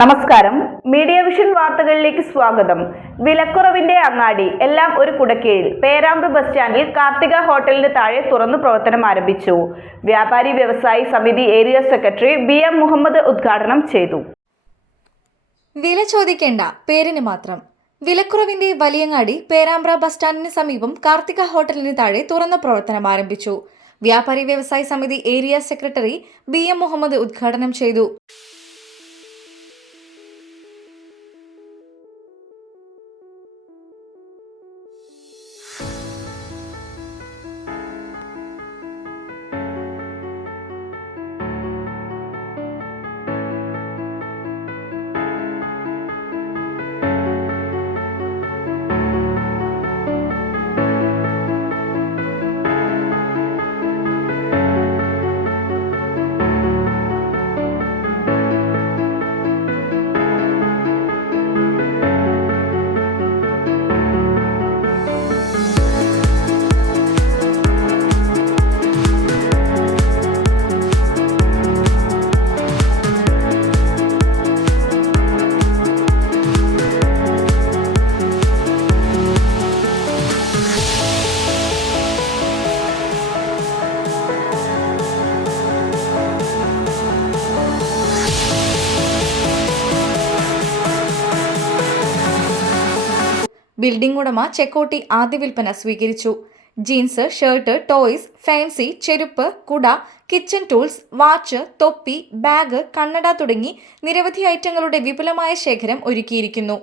നമസ്കാരം. Media vision വാർത്തകളിലേക്ക് സ്വാഗതം. വിലക്കുറവിന്റെ അങ്ങാടി എല്ലാം ഒരു കുടക്കീഴിൽ. പേരാമ്പ്ര ബസ് സ്റ്റാൻഡിൽ കാർത്തിക ഹോട്ടലിന് താഴെ തുറന്നു പ്രവർത്തനം ആരംഭിച്ചു. വ്യാപാരി വ്യവസായി സമിതി ഏരിയ സെക്രട്ടറി BM മുഹമ്മദ് ഉദ്ഘാടനം ചെയ്തു. വില ചോദിക്കേണ്ട, പേരിന് മാത്രം. വിലക്കുറവിന്റെ വലിയങ്ങാടി പേരാമ്പ്ര ബസ് സ്റ്റാൻഡിന് സമീപം കാർത്തിക ഹോട്ടലിന് താഴെ തുറന്ന പ്രവർത്തനം ആരംഭിച്ചു. വ്യാപാരി വ്യവസായി സമിതി ഏരിയ സെക്രട്ടറി BM മുഹമ്മദ് ഉദ്ഘാടനം ചെയ്തു. ബിൽഡിംഗ് ഉടമ ചെക്കോട്ടി ആദ്യ വിൽപ്പന സ്വീകരിച്ചു. ജീൻസ്, ഷർട്ട്, ടോയ്സ്, ഫാൻസി, ചെരുപ്പ്, കുട, കിച്ചൺ ടൂൾസ്, വാച്ച്, തൊപ്പി, ബാഗ്, കണ്ണട തുടങ്ങി നിരവധി ഐറ്റങ്ങളുടെ വിപുലമായ ശേഖരം ഒരുക്കിയിരിക്കുന്നു.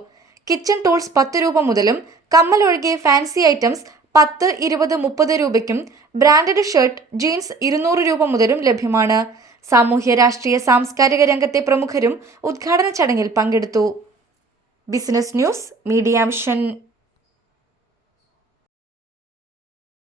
കിച്ചൺ ടൂൾസ് 10 രൂപ മുതലും കമ്മൽ ഒഴികെ ഫാൻസി ഐറ്റംസ് 10, 20, 30 രൂപയ്ക്കും ബ്രാൻഡഡ് ഷർട്ട്, ജീൻസ് 200 രൂപ മുതലും ലഭ്യമാണ്. സാമൂഹ്യ, രാഷ്ട്രീയ, സാംസ്കാരിക രംഗത്തെ പ്രമുഖരും ഉദ്ഘാടന ചടങ്ങിൽ പങ്കെടുത്തു. Business news, media vision.